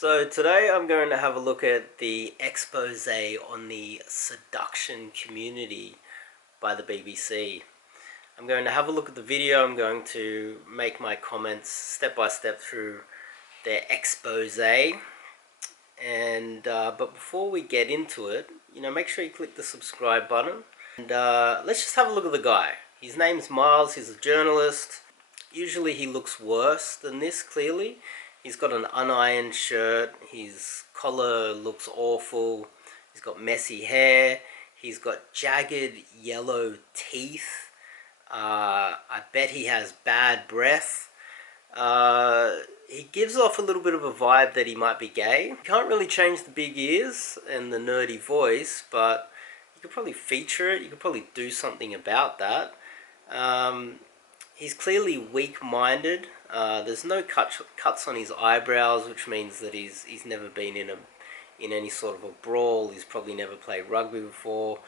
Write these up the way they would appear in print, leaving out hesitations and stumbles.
So today I'm going to have a look at the expose on the seduction community by the BBC. I'm going to have a look at the video. I'm going to make my comments step by step through their expose. And but before we get into it, make sure you click the subscribe button. And let's just have a look at the guy. His name's Miles. He's a journalist. Usually he looks worse than this, clearly. He's got an unironed shirt, his collar looks awful, he's got messy hair, he's got jagged yellow teeth, I bet he has bad breath. He gives off a little bit of a vibe that he might be gay. You can't really change the big ears and the nerdy voice, but you could probably feature it, you could probably do something about that. He's clearly weak-minded. There's no cuts on his eyebrows, which means that he's never been in any sort of a brawl. He's probably never played rugby before.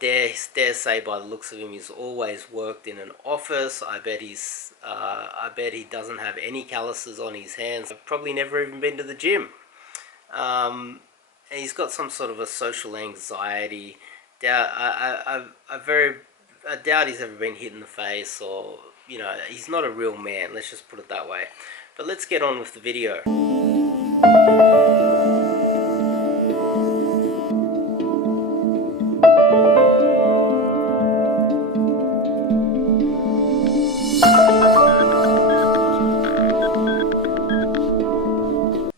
Dare say by the looks of him, he's always worked in an office. I bet he doesn't have any calluses on his hands. Probably never even been to the gym. And he's got some sort of a social anxiety. I doubt he's ever been hit in the face, or he's not a real man, let's just put it that way. But let's get on with the video.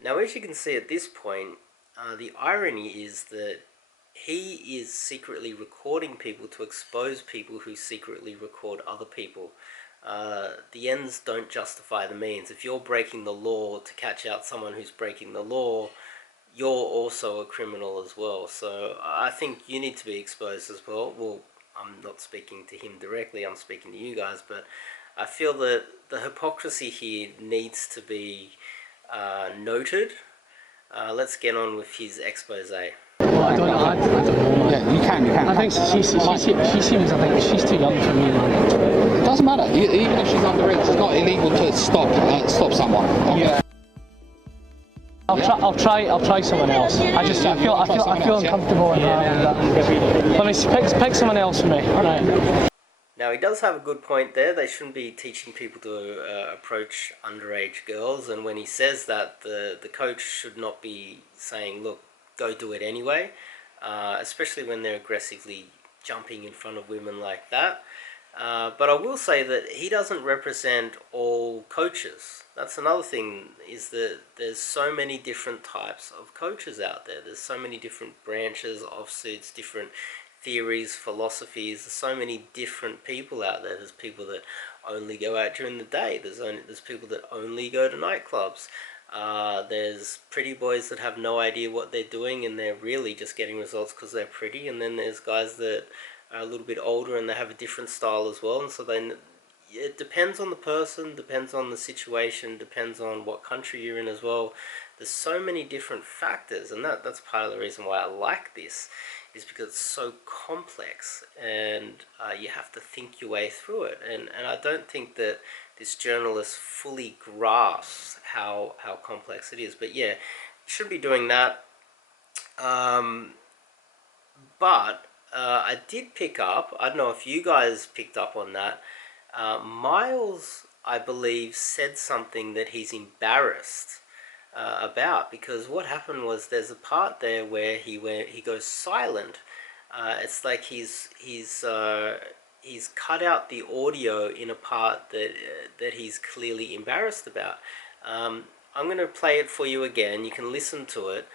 Now, as you can see at this point, the irony is that he is secretly recording people to expose people who secretly record other people. The ends don't justify the means. If you're breaking the law to catch out someone who's breaking the law, you're also a criminal as well. So I think you need to be exposed as well. Well, I'm not speaking to him directly, I'm speaking to you guys, but I feel that the hypocrisy here needs to be noted. Let's get on with his expose. I don't know. Yeah, you can. I think she seems, she's too young for me, man. It doesn't matter. Even if she's underage, it's not illegal to stop someone. Yeah. I'll try someone else. I feel uncomfortable in that. Let me pick someone else for me. All right. Now, he does have a good point there. They shouldn't be teaching people to approach underage girls, and when he says that, the coach should not be saying, look, go do it anyway, especially when they're aggressively jumping in front of women like that. But I will say that he doesn't represent all coaches. That's another thing, is that there's so many different types of coaches out there. There's so many different branches, offsuits, different theories, philosophies. There's so many different people out there. There's people that only go out during the day. There's people that only go to nightclubs. There's pretty boys that have no idea what they're doing and they're really just getting results because they're pretty. And then there's guys that are a little bit older and they have a different style as well. And so it depends on the person, depends on the situation, depends on what country you're in as well. There's so many different factors, and that's part of the reason why I like this, is because it's so complex and you have to think your way through it. And I don't think that this journalist fully grasps how complex it is. But yeah, you should be doing that. But I did pick up, I don't know if you guys picked up on that, Miles, I believe, said something that he's embarrassed about, because what happened was there's a part there where he goes silent. It's like he's cut out the audio in a part that he's clearly embarrassed about. I'm going to play it for you again. You can listen to it,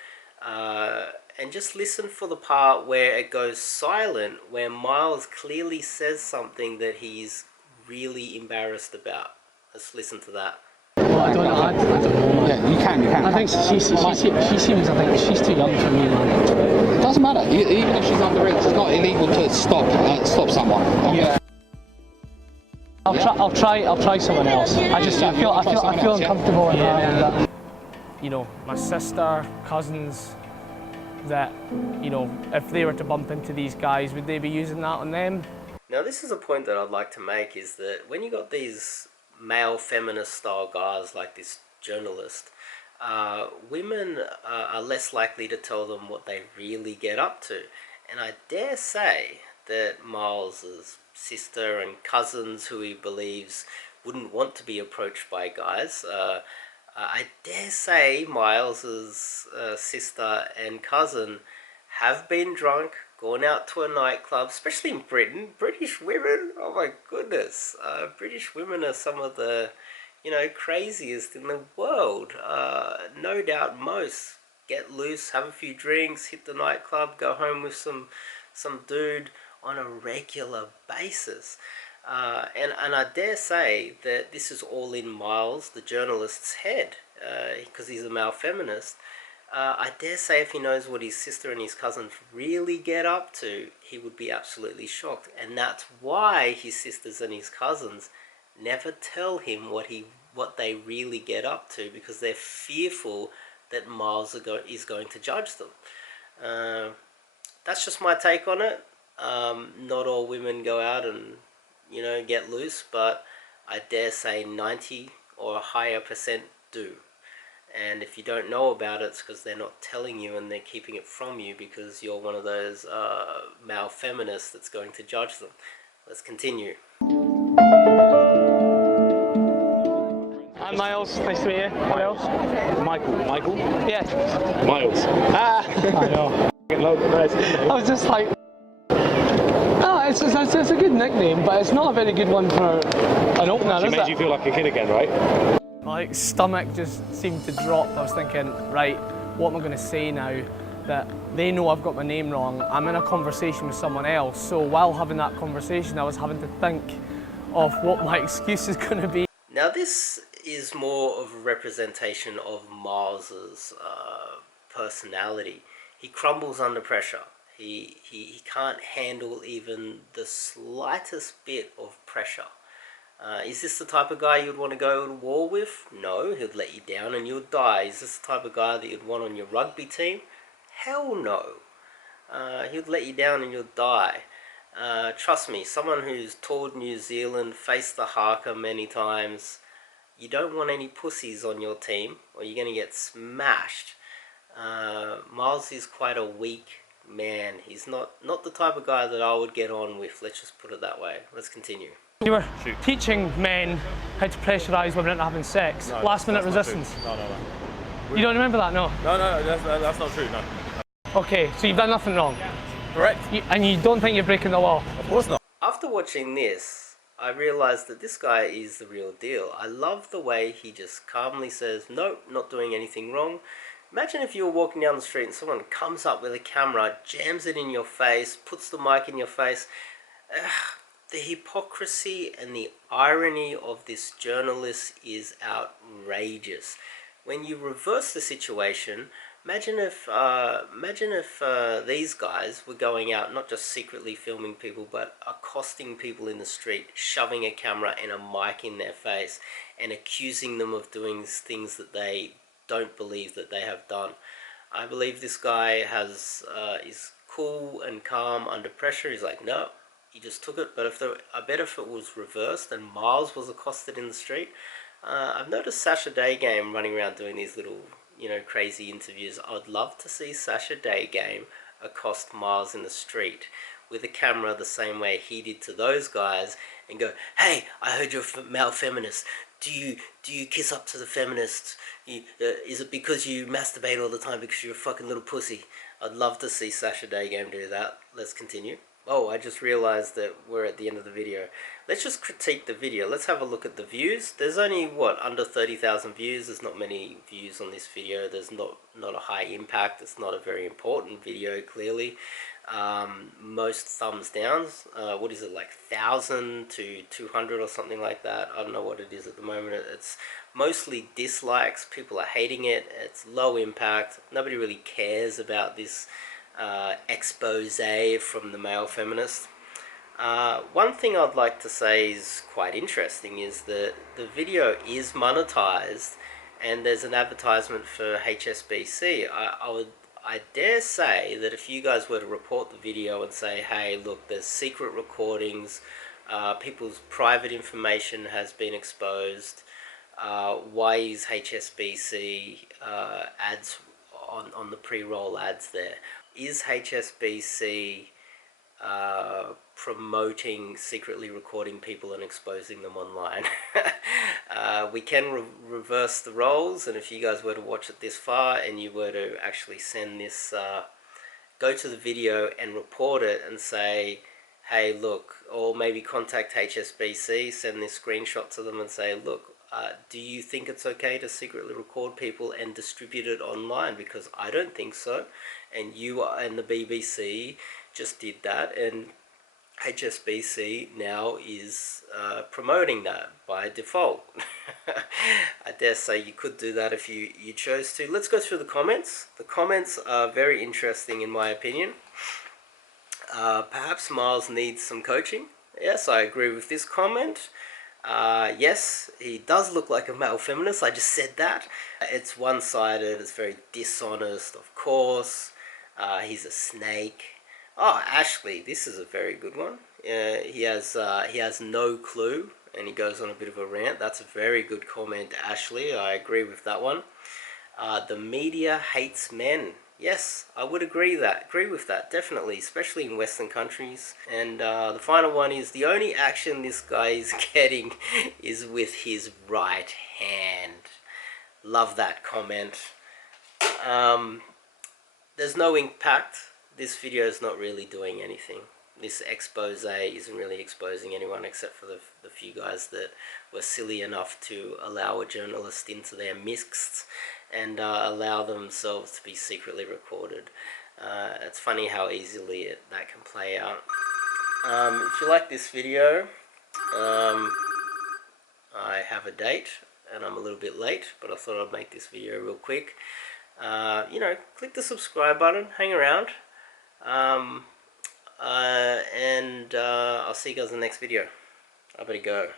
and just listen for the part where it goes silent, where Miles clearly says something that he's really embarrassed about. Let's listen to that. I don't know. Yeah, you can. I think she seems, she's too young for me, man. It doesn't matter. Even if she's underage, it's not illegal to stop someone. Yeah. I'll try someone else. I feel uncomfortable in that. My sister, cousins, that if they were to bump into these guys, would they be using that on them? Now, this is a point that I'd like to make, is that when you got these male feminist style guys like this journalist, women are less likely to tell them what they really get up to. And I dare say that Miles's sister and cousins, who he believes wouldn't want to be approached by guys, I dare say Miles's sister and cousin have been drunk, gone out to a nightclub, especially in Britain. British women, oh my goodness, British women are some of the, craziest in the world. No doubt most get loose, have a few drinks, hit the nightclub, go home with some dude on a regular basis. And I dare say that this is all in Miles, the journalist's head, because he's a male feminist. I dare say if he knows what his sister and his cousins really get up to, he would be absolutely shocked. And that's why his sisters and his cousins never tell him what they really get up to, because they're fearful that Miles is going to judge them. That's just my take on it. Not all women go out and get loose, but I dare say 90 or a higher percent do. And if you don't know about it, it's because they're not telling you and they're keeping it from you because you're one of those male feminists that's going to judge them. Let's continue. I'm Miles, nice to meet you. Miles. Michael? Yeah. Miles. I know. I was just like, it's a good nickname, but it's not a very good one for an opener, She is made it? you feel like a kid again, right? My stomach just seemed to drop. I was thinking, right, what am I going to say now that they know I've got my name wrong? I'm in a conversation with someone else, so while having that conversation I was having to think of what my excuse is going to be. Now this is more of a representation of Miles's personality. He crumbles under pressure. He can't handle even the slightest bit of pressure. Is this the type of guy you'd want to go to war with? No, he'd let you down and you'd die. Is this the type of guy that you'd want on your rugby team? Hell no. He'd let you down and you'd die. Trust me, someone who's toured New Zealand, faced the haka many times, you don't want any pussies on your team or you're going to get smashed. Miles is quite a weak man. He's not the type of guy that I would get on with. Let's just put it that way. Let's continue. You were teaching men how to pressurise women into having sex. No, Last minute that's not resistance. true. No. You don't remember that, no? No, that's not true, no. Okay, so you've done nothing wrong. Correct? And you don't think you're breaking the law? Of course not. After watching this, I realised that this guy is the real deal. I love the way he just calmly says, nope, not doing anything wrong. Imagine if you were walking down the street and someone comes up with a camera, jams it in your face, puts the mic in your face. The hypocrisy and the irony of this journalist is outrageous. When you reverse the situation, imagine if these guys were going out, not just secretly filming people, but accosting people in the street, shoving a camera and a mic in their face, and accusing them of doing things that they don't believe that they have done. I believe this guy is cool and calm under pressure. He's like, no, he just took it. But I bet if it was reversed and Miles was accosted in the street, I've noticed Sasha Daygame running around doing these little, crazy interviews. I'd love to see Sasha Daygame accost Miles in the street with a camera the same way he did to those guys and go, hey, I heard you're a male feminist. Do you kiss up to the feminists? Is it because you masturbate all the time because you're a fucking little pussy? I'd love to see Sasha Daygame do that. Let's continue. Oh, I just realized that we're at the end of the video. Let's just critique the video. Let's have a look at the views. There's only, under 30,000 views. There's not many views on this video. There's not a high impact. It's not a very important video, clearly. Most thumbs downs. What is it, like 1,000 to 200 or something like that? I don't know what it is at the moment. It's mostly dislikes. People are hating it. It's low impact. Nobody really cares about this expose from the male feminist. One thing I'd like to say is quite interesting is that the video is monetized and there's an advertisement for HSBC. I dare say that if you guys were to report the video and say, hey, look, there's secret recordings, people's private information has been exposed, why is HSBC ads on the pre-roll ads there? Is HSBC promoting secretly recording people and exposing them online? We can reverse the roles, and if you guys were to watch it this far and you were to actually send this, go to the video and report it and say, hey, look, or maybe contact HSBC, send this screenshot to them and say, look, do you think it's okay to secretly record people and distribute it online? Because I don't think so, and you and the BBC just did that, and HSBC now is promoting that by default. I dare say you could do that if you chose to. Let's go through the comments. The comments are very interesting in my opinion. Perhaps Miles needs some coaching. Yes, I agree with this comment. Yes, he does look like a male feminist. I just said that. It's one-sided. It's very dishonest, of course. He's a snake. Oh, Ashley, this is a very good one. He has no clue, and he goes on a bit of a rant. That's a very good comment, Ashley. I agree with that one. The media hates men. Yes, I would agree with that, definitely, especially in Western countries. And the final one is, the only action this guy is getting is with his right hand. Love that comment. There's no impact. This video is not really doing anything. This expose isn't really exposing anyone except for the few guys that were silly enough to allow a journalist into their midst and allow themselves to be secretly recorded. It's funny how easily that can play out. If you like this video, I have a date and I'm a little bit late, but I thought I'd make this video real quick. You know, click the subscribe button, hang around, and I'll see you guys in the next video. I better go.